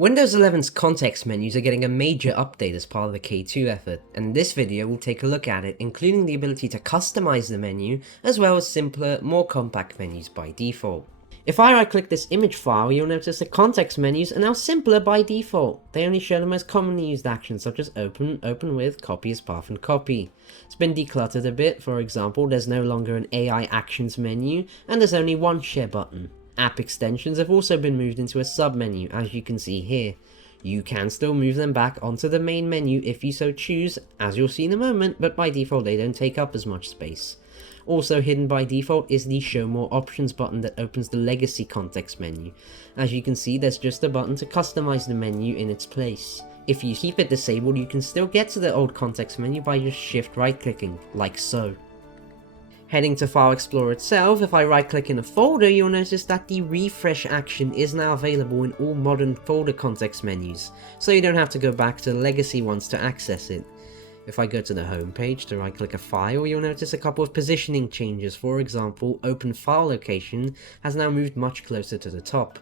Windows 11's context menus are getting a major update as part of the K2 effort, and in this video we'll take a look at it, including the ability to customize the menu, as well as simpler, more compact menus by default. If I right click this image file, you'll notice the context menus are now simpler by default. They only show the most commonly used actions such as open, open with, copy as path, and copy. It's been decluttered a bit. For example, there's no longer an AI actions menu, and there's only one share button. App extensions have also been moved into a sub-menu, as you can see here. You can still move them back onto the main menu if you so choose, as you'll see in a moment, but by default they don't take up as much space. Also hidden by default is the Show More Options button that opens the legacy context menu. As you can see, there's just a button to customize the menu in its place. If you keep it disabled, you can still get to the old context menu by just shift right clicking, like so. Heading to File Explorer itself, if I right click in a folder, you'll notice that the refresh action is now available in all modern folder context menus, so you don't have to go back to the legacy ones to access it. If I go to the home page to right click a file, you'll notice a couple of positioning changes. For example, Open File Location has now moved much closer to the top.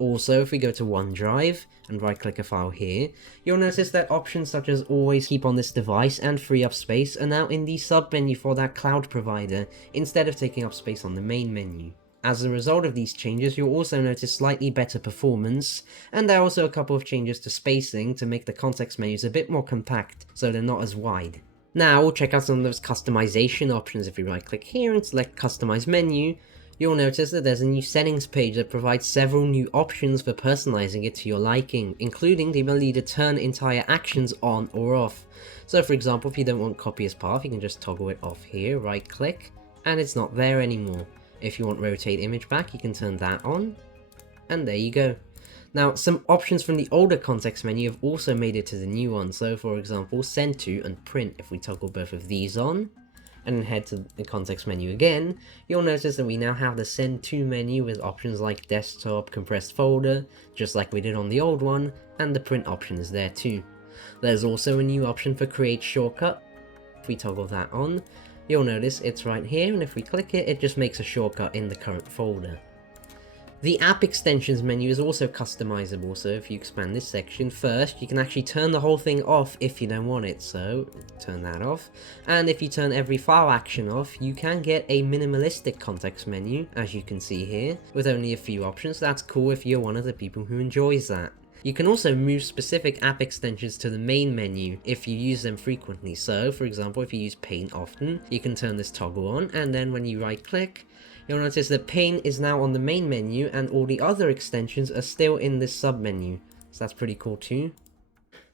Also, if we go to OneDrive and right click a file here, you'll notice that options such as always keep on this device and free up space are now in the sub-menu for that cloud provider, instead of taking up space on the main menu. As a result of these changes, you'll also notice slightly better performance, and there are also a couple of changes to spacing to make the context menus a bit more compact, so they're not as wide. Now, we'll check out some of those customization options. If we right click here and select Customize Menu, you'll notice that there's a new settings page that provides several new options for personalizing it to your liking, including the ability to turn entire actions on or off. So for example, if you don't want copy as path, you can just toggle it off here, right click, and it's not there anymore. If you want rotate image back, you can turn that on, and there you go. Now, some options from the older context menu have also made it to the new one. So for example, send to and print. If we toggle both of these on, and head to the context menu again, you'll notice that we now have the send to menu with options like desktop, compressed folder, just like we did on the old one, and the print option is there too. There's also a new option for create shortcut. If we toggle that on, you'll notice it's right here, and if we click it, it just makes a shortcut in the current folder. The app extensions menu is also customizable, so if you expand this section first, you can actually turn the whole thing off if you don't want it, so turn that off. And if you turn every file action off, you can get a minimalistic context menu, as you can see here, with only a few options. That's cool if you're one of the people who enjoys that. You can also move specific app extensions to the main menu if you use them frequently. So, for example, if you use Paint often, you can turn this toggle on, and then when you right click, you'll notice that Paint is now on the main menu and all the other extensions are still in this sub-menu. So that's pretty cool too.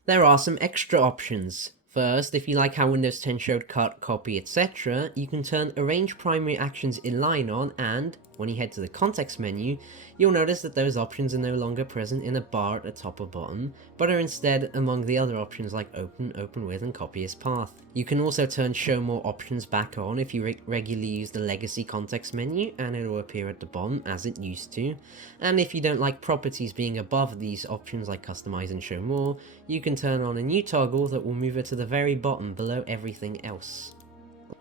There are some extra options. First, if you like how Windows 10 showed cut, copy, etc., you can turn Arrange Primary Actions Inline on, and when you head to the context menu, you'll notice that those options are no longer present in a bar at the top or bottom, but are instead among the other options like open, open with, and copy as path. You can also turn Show More Options back on if you regularly use the legacy context menu, and it will appear at the bottom as it used to. And if you don't like properties being above these options like Customize and Show More, you can turn on a new toggle that will move it to the very bottom below everything else.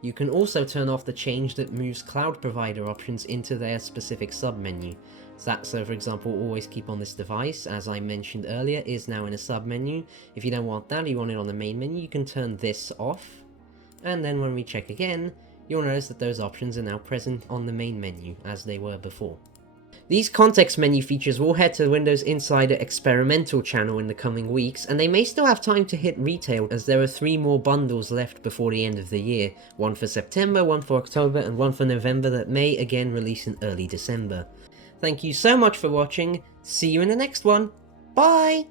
You can also turn off the change that moves cloud provider options into their specific sub-menu. So for example, always keep on this device, as I mentioned earlier, is now in a sub-menu. If you don't want that, you want it on the main menu, you can turn this off. And then when we check again, you'll notice that those options are now present on the main menu, as they were before. These context menu features will head to the Windows Insider experimental channel in the coming weeks, and they may still have time to hit retail as there are 3 more bundles left before the end of the year. One for September, one for October, and one for November that may again release in early December. Thank you so much for watching, see you in the next one, bye!